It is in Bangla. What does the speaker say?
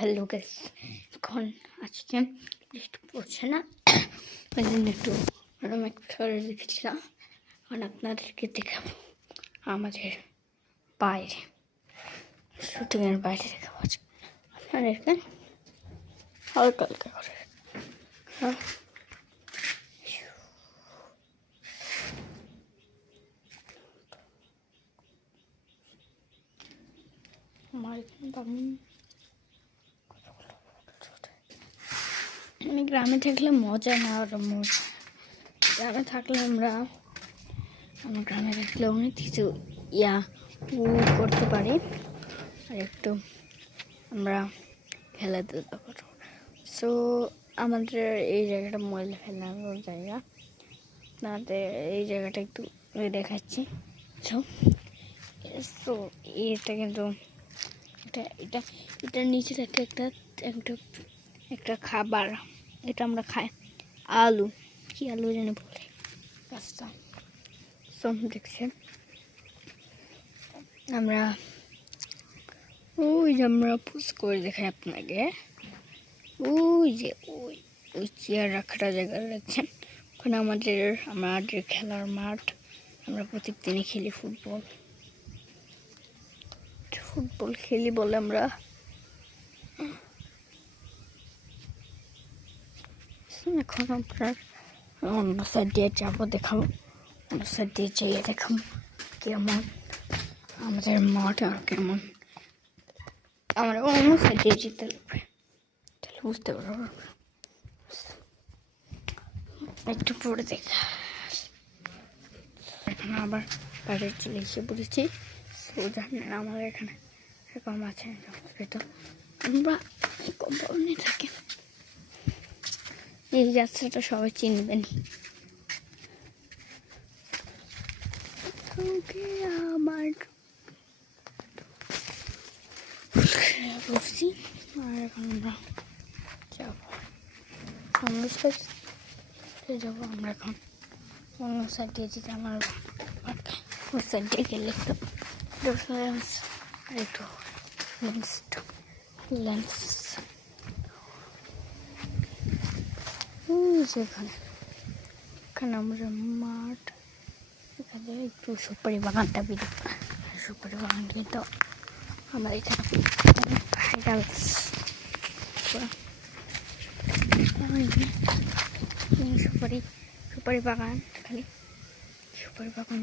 হ্যালো গাইস, এখন আজকে বৃষ্টি পড়ছে না, ওই জন্য একটু ওরকম একটা রেখেছিলাম। এখন আপনাদেরকে দেখাবো আমাদের বাইরে, শুটিংয়ের বাইরে দেখাবো আপনাদেরকে হালকা হালকা করে। আমার এখানে আমি গ্রামে থাকলে মজা না, আর মজা গ্রামে থাকলে আমার গ্রামে থাকলে অনেক কিছু করতে পারি, আর একটু আমরা খেলাধুলা করবো। সো আমাদের এই জায়গাটা ময়লা ফেলানোর জায়গা, আপনাদের এই জায়গাটা একটু দেখাচ্ছি। সো এটা কিন্তু এটার নিচে থাকে একটা খাবার, এটা আমরা খাই, আলু, কি আলু যেন বলে গাছটা। সব দেখছেন আমরা পুষ করে দেখাই আপনাকে, ওই চেয়ার রাখাটা জায়গা দেখছেন, ওখানে আমাদের খেলার মাঠ। আমরা প্রত্যেক দিনই খেলি ফুটবল খেলি বলে আমরা এখন আপনার অন্য সাইড দিয়ে যাবো, দেখাবো অন্য সাইড দিয়ে যেয়ে দেখাবো কেমন আমাদের মাঠ, আর কেমন আমরা অন্য সাইড দিয়ে যেতে লাগবে, তাহলে বুঝতে পারবো। একটু পরে দেখা, এখন আবার বাইরে চলে এসে পড়েছি। তো জানেন আমাদের এখানে এরকম আছে, তো আমরা কম্পাউন্ডে থাকি। এই রাস্তাটা সবাই চিনবেন। আমার বসছি, আর এখন আমরা যাবো অন্য সাইডে যাবো। আমরা এখন অন্য সাইড দিয়ে যেতে, আমার ওই সাইড দিয়ে গেলে একটু লেন্স এখানে আমরা মাঠ, এখানে একটু সুপারি বাগানটা বেরিয়ে, সুপারি বাগান কিন্তু আমার এখানে ভাইরাল সুপারি বাগান, খালি সুপারি বাগান।